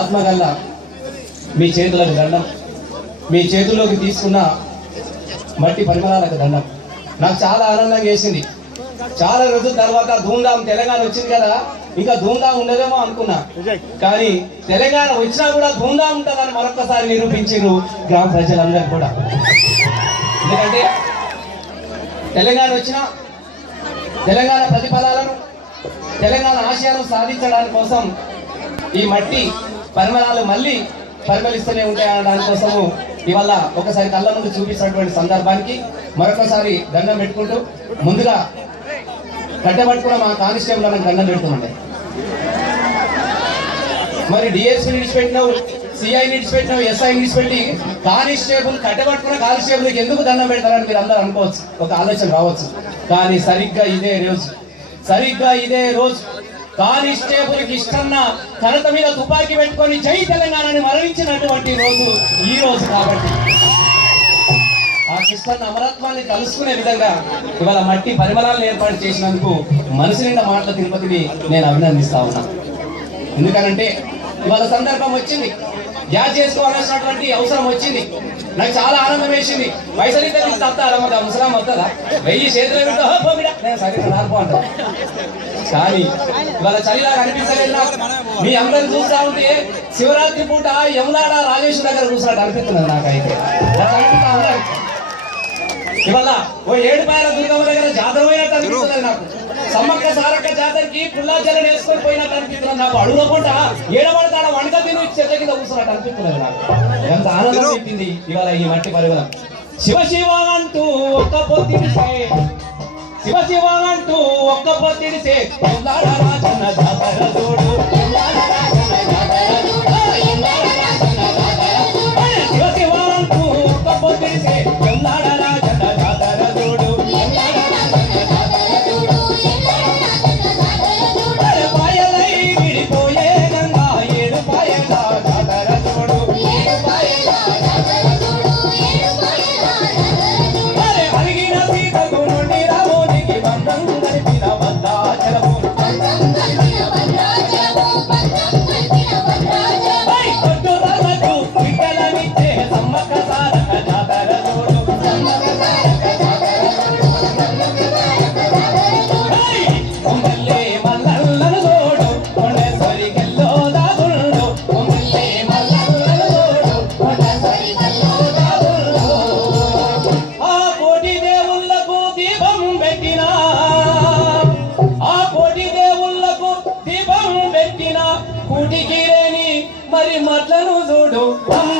ఆత్మగల్ల మీ చేతులకు దండం మీ చేతుల్లోకి తీసుకున్న మట్టి పరిమళాలకు దండం. నాకు చాలా ఆనందంగా వేసింది. చాలా రోజుల తర్వాత ధూమ్ధాం తెలంగాణ వచ్చింది కదా ఇంకా ధూమ్ధాం ఉండదేమో అనుకున్నా. కానీ తెలంగాణ వచ్చినా కూడా ధూమ్ధాం ఉంటుందని మరొకసారి నిరూపించారు గ్రామ ప్రజలందరూ కూడా. ఎందుకంటే తెలంగాణ వచ్చిన తెలంగాణ ప్రతిఫలాలను తెలంగాణ ఆశయాలను సాధించడానికి కోసం ఈ మట్టి పరిమళాలు మళ్ళీ పరిమళిస్తూనే ఉంటాయన్న దానికోసము ఇవాళ ఒకసారి కళ్ళ ముందు చూపించినటువంటి సందర్భానికి మరొకసారి దండం పెట్టుకుంటూ ముందుగా కట్టబట్టుకున్న మా కానిస్టేబుల్ దండం పెడుతుండే మరి డిఎస్పీ విడిచిపెట్టినావు సిఐ విడిచిపెట్టినావు ఎస్ఐ విడిచిపెట్టి కానిస్టేబుల్ కట్టబట్టుకున్న కానిస్టేబుల్కి ఎందుకు దండం పెడతారని మీరు అందరూ అనుకోవచ్చు. ఒక ఆలోచన రావచ్చు. కానీ సరిగ్గా ఇదే రోజు. సరిగ్గా ఇదే రోజు. కానిస్టేబుల్కి ఇష్టన్న తనత మీద తుపాకీ పెట్టుకొని జై తెలంగాణని మరణించినటువంటి రోజు ఈ రోజు కాబట్టి. ఆ కృష్ణన్న అమరత్వాన్ని కలుసుకునే విధంగా ఇవాళ మట్టి పరిమళాలను ఏర్పాటు చేసినందుకు మనసు నిండా మాటల తిరుపతిని నేను అభినందిస్తా ఉన్నా. ఎందుకనంటే ఇవాళ సందర్భం వచ్చింది. గ్యాస్ చేసుకోవాల్సినటువంటి అవసరం వచ్చింది. నాకు చాలా ఆనందం వేసింది. పైసలు ఇద్దరు ఇస్తే మరి అవసరం వస్తుందా? వెయ్యి చేతులు నేను సరే రాకపో కానీ ఇవాళ చలిలా కనిపించలేదు మీ అందరు చూస్తా ఉంటే శివరాత్రి పూట యమునాడ రాజేశ్వర దగ్గర చూసినట్టు అనిపిస్తున్నది నాకైతే. ఇవాళ ఓ ఏడుపాయల దుర్గమ్మ దగ్గర జాతర పోయినట్టు నాకు. సమ్మక్క సారక్క జాతరకి పుల్లాచరణ వేసుకొని పోయినట్టు అనిపిస్తున్నది నాకు. అడుగుకుండా ఏడబడతాడ వంట తిని చెట్ల కింద నాకు ఎంత ఆనందం పెట్టింది ఇవాళ ఈ మట్టి పరిమళం శివ శివ అంటూ ఒక్క పొత్తిడిసే శివ శివ అంటూ ఒక్క పొత్తిడిసే రాజన్న జాతర చూడు. శివ శివ అంటూ ఒక్క పొత్తిడిసే కూటికి లేని మరి మట్లను చూడు. అమ్మా